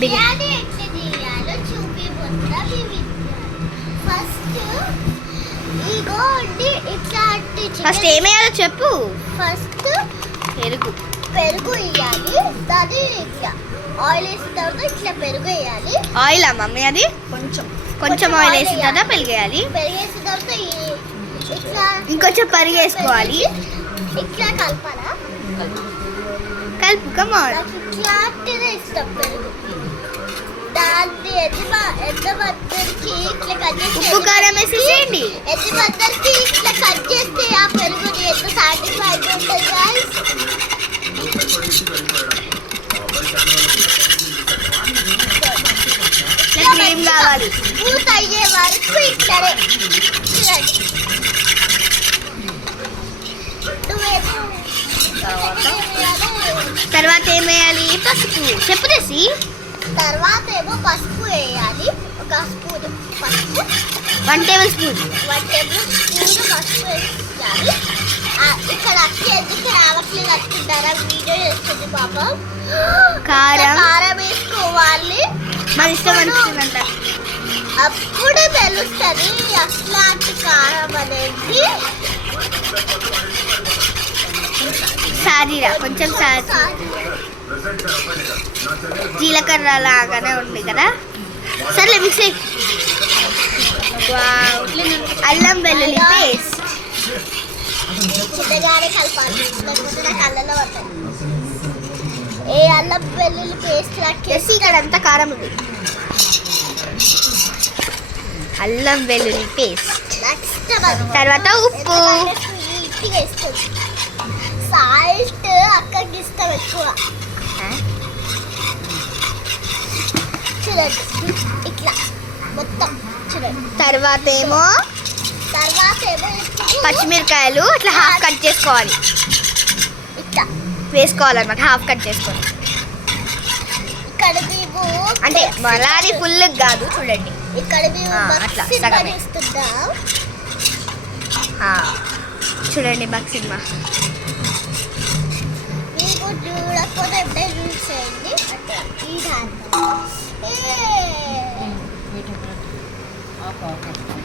బిర్యానీ ఎట్లా చేయాలో చూపిపోతా. ఫస్ట్ ఇగో అండి ఇట్లాంటి. ఫస్ట్ ఏమేయాలో చెప్పు. ఫస్ట్ పెరుగు వేయాలి. దాన్ని ఇట్లా ఆయిల్ వేసిన తర్వాత ఇట్లా పెరుగు వేయాలి. ఆయిల్ మమ్మీ అది కొంచెం ఆయిల్ వేసిన తర్వాత పెరుగు వేయాలి. పెరుగు వేసిన తర్వాత ఇట్లా ఇంకొంచెం పెరుగు వేసుకోవాలి. ఇట్లా కలపాలా? కలుపు కమాన్. ఇట్లాంటిదే ఇష్టం పెరుగు. దాన్ని ఎంత బద్దరికి ఇట్లా కట్ చేసి ఉప్పు కారం వేసేసేయండి. ఎంత బద్దరికి ఇట్లా కట్ చేస్తే ఆ పెరుగుని ఎంత సాటిస్ఫైడ్ ఉంటుంది గాయ్స్. క్రీమ్ కావాలి. పూత అయ్యే వరకు ఇట్లనే తర్వాత ఏం వేయాలి? పసుపు. చెప్పు తెసి. తర్వాత ఏమో పసుపు వేయాలి. ఒక స్పూన్ పసుపు, 1 టేబుల్ స్పూన్. 1 టేబుల్ స్పూన్ పసుపు వేయాలి. ఇక్కడ అక్కి ఎందుకు రావట్లేదు అనుకుంటారా? వీడియో చేస్తుంది పాపం. కారం వేసుకోవాలి. మన ఇష్టం అనిపిస్తుందంట. అప్పుడే తెలుస్తుంది అట్లాంటి కారం అనేది. సాజీరా కొంచెం జీలకర్ర లాగానే ఉంది కదా. సర్లే మిక్స్ అయ్యి. అల్లం వెల్లుల్లి పేస్ట్ చిన్నగానే కలపాలి, లేకపోతే నాకు అల్లంలో పడుతుంది. ఏ అల్లం వెల్లుల్లి పేస్ట్ లాకేసి ఇక్కడ అంతా కారం ఉంది. అల్లం వెల్లుల్లి పేస్ట్. తర్వాత ఉప్పు. సాల్ట్ అక్కడికి ఇష్టం ఎక్కువ. చూడండి ఇట్లా మొత్తం చూడండి. తర్వాత ఏమో పచ్చిమిరకాయలు ఇట్లా హాఫ్ కట్ చేసుకోవాలి. ఇట్లా వేసుకోవాలన్నమాట. హాఫ్ కట్ చేసుకొని ఇక్కడ మేము అంటే మలాది ఫుల్ కాదు. చూడండి ఇక్కడ మేము అట్లా సినిమా సగమే. చూస్తున్నాం. చూడండి బక్ సినిమా. మీకు చూడకపోతే ఎప్పుడైనా చూసేయండి. అంటే ఈ దాంట్లో